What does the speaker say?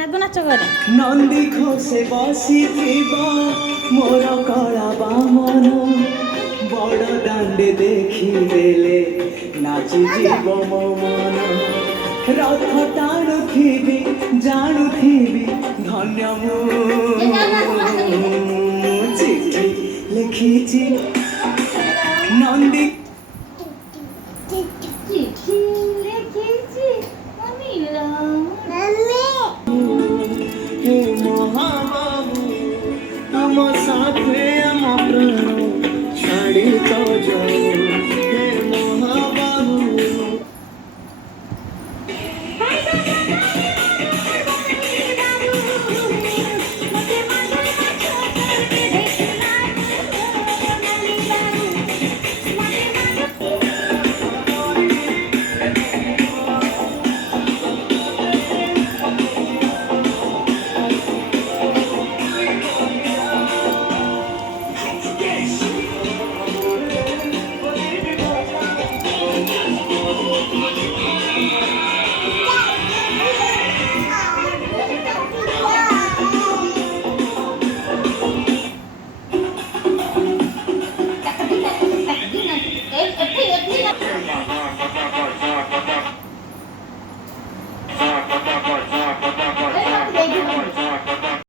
जागो नाच करे नंदी घोषे बसी मोर कला बामन बड़ दांडे देखिदेले नाची जीव मो मन रथ टाणुथिबी जाणुथिबी धन्य मु चिठी लिखिछि